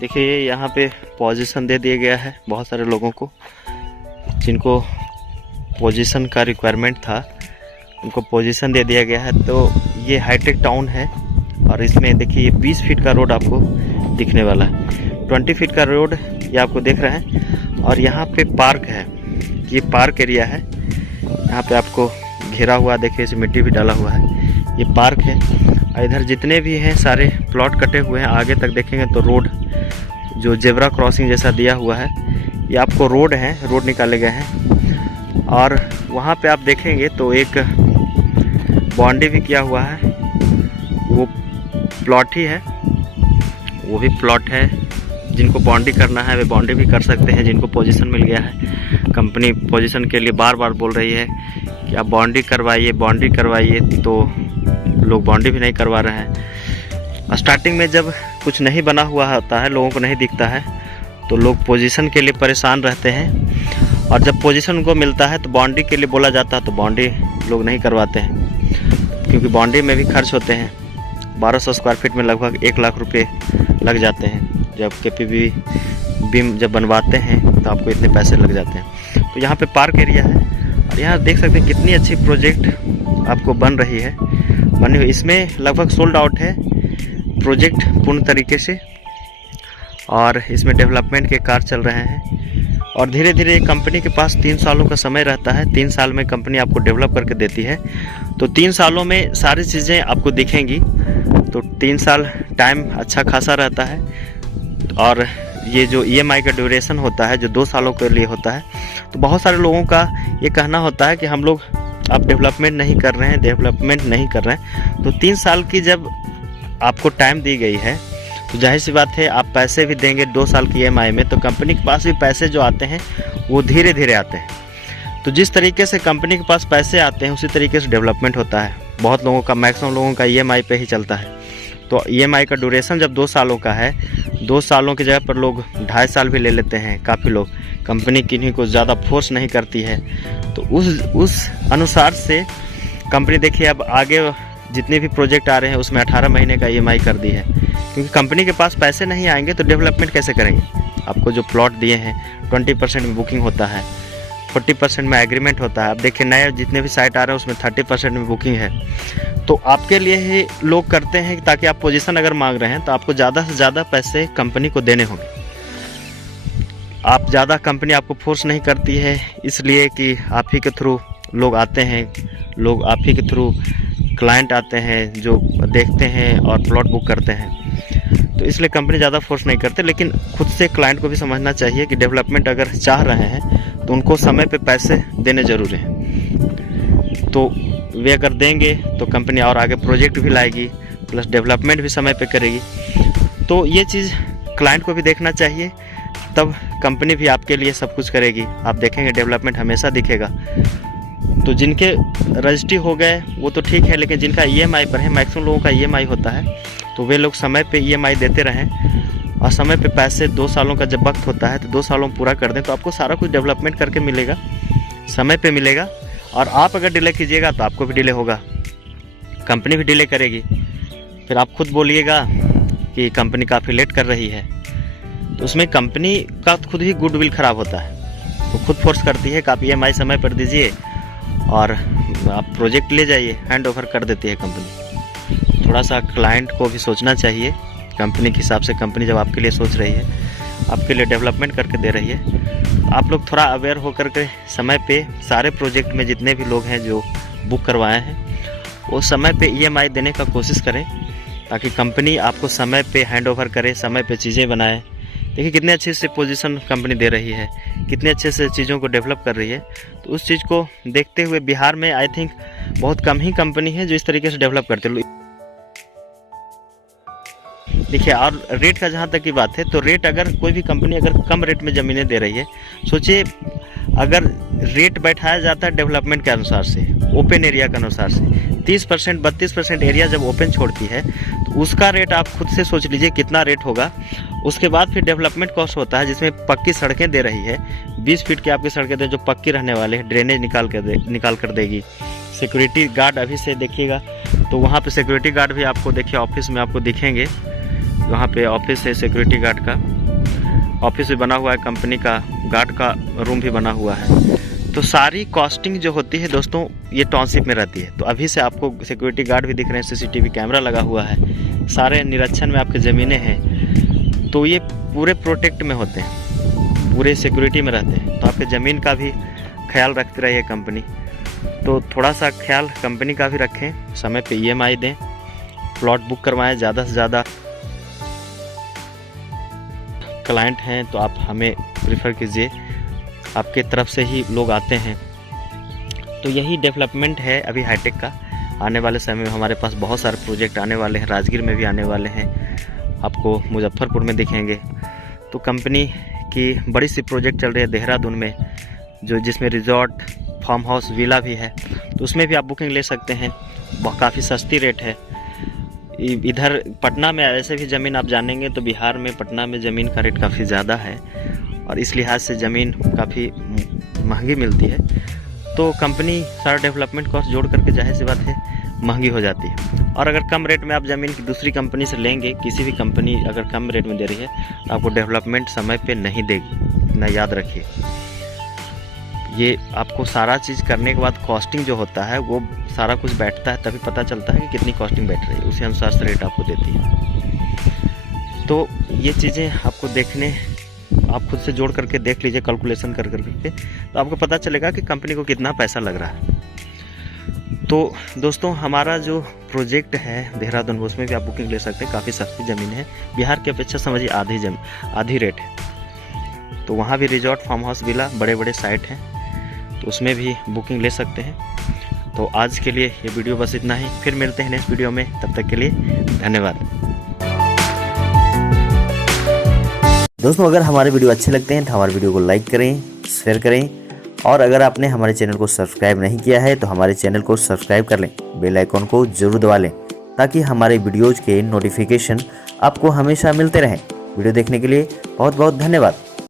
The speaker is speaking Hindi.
देखिए यहाँ पे पोजीशन दे दिया गया है बहुत सारे लोगों को, जिनको पोजीशन का रिक्वायरमेंट था उनको पोजीशन दे दिया गया है। तो ये हाईटेक टाउन है और इसमें देखिए 20 फीट का रोड आपको दिखने वाला है, 20 फीट का रोड ये आपको देख रहे हैं। और यहाँ पे पार्क है, ये पार्क एरिया है, यहाँ पे आपको घेरा हुआ देखिए, इसे मिट्टी भी डाला हुआ है, ये पार्क है। और इधर जितने भी हैं सारे प्लॉट कटे हुए हैं, आगे तक देखेंगे तो रोड जो जेब्रा क्रॉसिंग जैसा दिया हुआ है ये आपको रोड है, रोड निकाले गए हैं। और वहाँ पे आप देखेंगे तो एक बाउंड्री भी किया हुआ है, वो प्लॉट ही है, वो भी प्लॉट है। जिनको बाउंड्री करना है वे बाउंड्री भी कर सकते हैं, जिनको पोजीशन मिल गया है। कंपनी पोजीशन के लिए बार बार बोल रही है कि आप बाउंड्री करवाइए, बाउंड्री करवाइए, तो लोग बाउंड्री भी नहीं करवा रहे हैं। स्टार्टिंग में जब कुछ नहीं बना हुआ होता है, लोगों को नहीं दिखता है, तो लोग पोजीशन के लिए परेशान रहते हैं। और जब पोजीशन को मिलता है तो बाउंड्री के लिए बोला जाता है, तो बाउंड्री लोग नहीं करवाते हैं, क्योंकि बाउंड्री में भी खर्च होते हैं। 1200 स्क्वायर फीट में लगभग 1 लाख रुपये लग जाते हैं। जब केपीबी बीम जब बनवाते हैं तो आपको इतने पैसे लग जाते हैं। तो यहाँ पे पार्क एरिया है और यहाँ देख सकते हैं कितनी अच्छी प्रोजेक्ट आपको बन रही है, बनी हुई। इसमें लगभग सोल्ड आउट है प्रोजेक्ट पूर्ण तरीके से, और इसमें डेवलपमेंट के कार्य चल रहे हैं। और धीरे धीरे कंपनी के पास 3 सालों का समय रहता है, 3 साल में कंपनी आपको डेवलप करके देती है। तो 3 सालों में सारी चीज़ें आपको दिखेंगी, तो 3 साल टाइम अच्छा खासा रहता है। और ये जो EMI का ड्यूरेशन होता है जो 2 सालों के लिए होता है, तो बहुत सारे लोगों का ये कहना होता है कि हम लोग आप डेवलपमेंट नहीं कर रहे हैं, डेवलपमेंट नहीं कर रहे हैं। तो 3 साल की जब आपको टाइम दी गई है तो जाहिर सी बात है आप पैसे भी देंगे 2 साल की EMI में, तो कंपनी के पास भी पैसे जो आते हैं वो धीरे धीरे आते हैं। तो जिस तरीके से कंपनी के पास पैसे आते हैं उसी तरीके से डेवलपमेंट होता है। बहुत लोगों का, मैक्सिमम लोगों का EMI पे ही चलता है। तो EMI का ड्यूरेशन जब 2 सालों का है, 2 सालों की जगह पर लोग 2.5 साल भी ले लेते हैं। काफ़ी लोग, कंपनी किन्हीं को ज़्यादा फोर्स नहीं करती है, तो उस अनुसार से कंपनी देखिए अब आगे जितने भी प्रोजेक्ट आ रहे हैं उसमें 18 महीने का EMI कर दी है, क्योंकि कंपनी के पास पैसे नहीं आएंगे तो डेवलपमेंट कैसे करेंगे। आपको जो प्लॉट दिए हैं 20% में बुकिंग होता है, 40% में एग्रीमेंट होता है। अब देखिए नए जितने भी साइट आ रहे हैं उसमें 30% में बुकिंग है। तो आपके लिए ही लोग करते हैं ताकि आप पोजीशन अगर मांग रहे हैं तो आपको ज़्यादा से ज़्यादा पैसे कंपनी को देने होंगे। आप ज़्यादा, कंपनी आपको फोर्स नहीं करती है, इसलिए कि आप ही के थ्रू लोग आते हैं, लोग आप ही के थ्रू क्लाइंट आते हैं जो देखते हैं और प्लॉट बुक करते हैं। तो इसलिए कंपनी ज़्यादा फोर्स नहीं करते, लेकिन खुद से क्लाइंट को भी समझना चाहिए कि डेवलपमेंट अगर चाह रहे हैं तो उनको समय पे पैसे देने ज़रूरी हैं। तो वे अगर देंगे तो कंपनी और आगे प्रोजेक्ट भी लाएगी, प्लस डेवलपमेंट भी समय पे करेगी। तो ये चीज़ क्लाइंट को भी देखना चाहिए, तब कंपनी भी आपके लिए सब कुछ करेगी। आप देखेंगे डेवलपमेंट हमेशा दिखेगा। तो जिनके रजिस्ट्री हो गए वो तो ठीक है, लेकिन जिनका EMI पर है, मैक्सिमम लोगों का EMI होता है, तो वे लोग समय पे EMI देते रहें और समय पे पैसे 2 सालों का जब वक्त होता है तो 2 सालों में पूरा कर दें, तो आपको सारा कुछ डेवलपमेंट करके मिलेगा, समय पे मिलेगा। और आप अगर डिले कीजिएगा तो आपको भी डिले होगा, कंपनी भी डिले करेगी, फिर आप खुद बोलिएगा कि कंपनी काफ़ी लेट कर रही है, तो उसमें कंपनी का खुद ही गुडविल ख़राब होता है। वो खुद फोर्स करती है कि आप EMI समय पर दीजिए और आप प्रोजेक्ट ले जाइए, हैंड ओवर कर देती है कंपनी। थोड़ा सा क्लाइंट को भी सोचना चाहिए, कंपनी के हिसाब से कंपनी जब आपके लिए सोच रही है, आपके लिए डेवलपमेंट करके दे रही है, आप लोग थोड़ा अवेयर होकर के समय पे सारे प्रोजेक्ट में जितने भी लोग हैं जो बुक करवाए हैं वो समय पे EMI देने का कोशिश करें, ताकि कंपनी आपको समय पे हैंड ओवर करे, समय पे चीज़ें बनाए। देखिए कितने अच्छे से पोजीशन कंपनी दे रही है, कितने अच्छे से चीज़ों को डेवलप कर रही है। तो उस चीज़ को देखते हुए बिहार में आई थिंक बहुत कम ही कंपनी है जो इस तरीके से डेवलप करते हैं। देखिए, और रेट का जहाँ तक की बात है, तो रेट अगर कोई भी कंपनी अगर कम रेट में ज़मीनें दे रही है, सोचिए अगर रेट बैठाया जाता है डेवलपमेंट के अनुसार से, ओपन एरिया के अनुसार से, 30% 32% एरिया जब ओपन छोड़ती है तो उसका रेट आप खुद से सोच लीजिए कितना रेट होगा। उसके बाद फिर डेवलपमेंट कॉस्ट होता है, जिसमें पक्की सड़कें दे रही है, 20 फीट की आपकी सड़कें दे जो पक्की रहने वाले हैं, ड्रेनेज निकाल कर देगी। सिक्योरिटी गार्ड अभी से देखिएगा तो वहाँ पे सिक्योरिटी गार्ड भी आपको देखिए ऑफिस में आपको दिखेंगे, वहाँ पे ऑफिस है सिक्योरिटी गार्ड का, ऑफिस भी बना हुआ है, कंपनी का गार्ड का रूम भी बना हुआ है। तो सारी कॉस्टिंग जो होती है दोस्तों ये टाउनशिप में रहती है। तो अभी से आपको सिक्योरिटी गार्ड भी दिख रहे हैं, सीसीटीवी कैमरा लगा हुआ है, सारे निरीक्षण में आपके ज़मीनें हैं, तो ये पूरे प्रोटेक्ट में होते हैं, पूरे सिक्योरिटी में रहते हैं। तो आपके ज़मीन का भी ख्याल रखती रही है कंपनी। तो थोड़ा सा ख्याल कंपनी का भी रखें, समय पे EMI दें, प्लॉट बुक करवाएं। ज़्यादा से ज़्यादा क्लाइंट हैं तो आप हमें प्रेफर कीजिए, आपके तरफ से ही लोग आते हैं। तो यही डेवलपमेंट है अभी हाईटेक का। आने वाले समय में हमारे पास बहुत सारे प्रोजेक्ट आने वाले हैं, राजगीर में भी आने वाले हैं, आपको मुजफ्फरपुर में दिखेंगे। तो कंपनी की बड़ी सी प्रोजेक्ट चल रही है देहरादून में, जो जिसमें रिजॉर्ट, फार्म हाउस, विला भी है। तो उसमें भी आप बुकिंग ले सकते हैं, काफ़ी सस्ती रेट है। इधर पटना में ऐसे भी ज़मीन आप जानेंगे तो बिहार में, पटना में ज़मीन का रेट काफ़ी ज़्यादा है और इस लिहाज से ज़मीन काफ़ी महंगी मिलती है। तो कंपनी सारा डेवलपमेंट कॉस्ट जोड़ करके जाहिर सी बात है महंगी हो जाती है। और अगर कम रेट में आप ज़मीन की दूसरी कंपनी से लेंगे, किसी भी कंपनी अगर कम रेट में दे रही है तो आपको डेवलपमेंट समय पे नहीं देगी, इतना याद रखिए। ये आपको सारा चीज़ करने के बाद कॉस्टिंग जो होता है वो सारा कुछ बैठता है, तभी पता चलता है कि कितनी कॉस्टिंग बैठ रही है, उसी अनुसार से रेट आपको देती है। तो ये चीज़ें आपको देखने, आप खुद से जोड़ करके देख लीजिए, कैलकुलेशन कर करके, तो आपको पता चलेगा कि कंपनी को कितना पैसा लग रहा है। तो दोस्तों हमारा जो प्रोजेक्ट है देहरादून, उसमें भी आप बुकिंग ले सकते हैं, काफ़ी सस्ती ज़मीन है, बिहार की अपेक्षा समझिए आधी रेट है। तो वहाँ भी रिजॉर्ट, फार्म हाउस, विला, बड़े बड़े साइट हैं, तो उसमें भी बुकिंग ले सकते हैं। तो आज के लिए ये वीडियो बस इतना ही, फिर मिलते हैं नेक्स्ट वीडियो में, तब तक के लिए धन्यवाद। दोस्तों अगर हमारे वीडियो अच्छे लगते हैं तो हमारे वीडियो को लाइक करें, शेयर करें, और अगर आपने हमारे चैनल को सब्सक्राइब नहीं किया है तो हमारे चैनल को सब्सक्राइब कर लें, बेल आइकन को जरूर दबा लें ताकि हमारे वीडियोज़ के नोटिफिकेशन आपको हमेशा मिलते रहें। वीडियो देखने के लिए बहुत बहुत धन्यवाद।